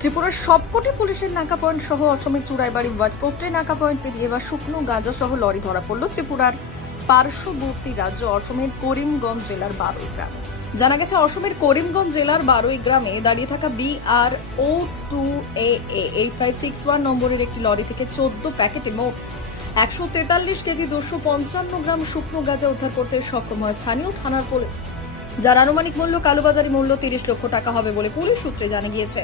ত্রিপুরার সবকটি পুলিশের নাকা পয়েন্ট সহ অসমের চুড়াইবাড়ি ওয়াচপোস্টে নাকা পয়েন্ট পেরিয়ে এবার শুকনো গাঁজা সহ লরি ধরা পড়ল ত্রিপুরার পার্শ্ববর্তী রাজ্য অসমের করিমগঞ্জ জেলার বারোই গ্রাম। জানা গেছে, অসমের করিমগঞ্জ জেলার বারোই গ্রামে দাঁড়িয়ে থাকা B R O two A eight five six one নম্বরের একটি লরি থেকে চোদ্দ প্যাকেটে মোট একশো তেতাল্লিশ কেজি দুশো পঞ্চান্ন গ্রাম শুকনো গাঁজা উদ্ধার করতে সক্ষম হয় স্থানীয় থানার পুলিশ। যার আনুমানিক মূল্য কালোবাজারি মূল্য তিরিশ লক্ষ টাকা হবে বলে পুলিশ সূত্রে জানা গিয়েছে।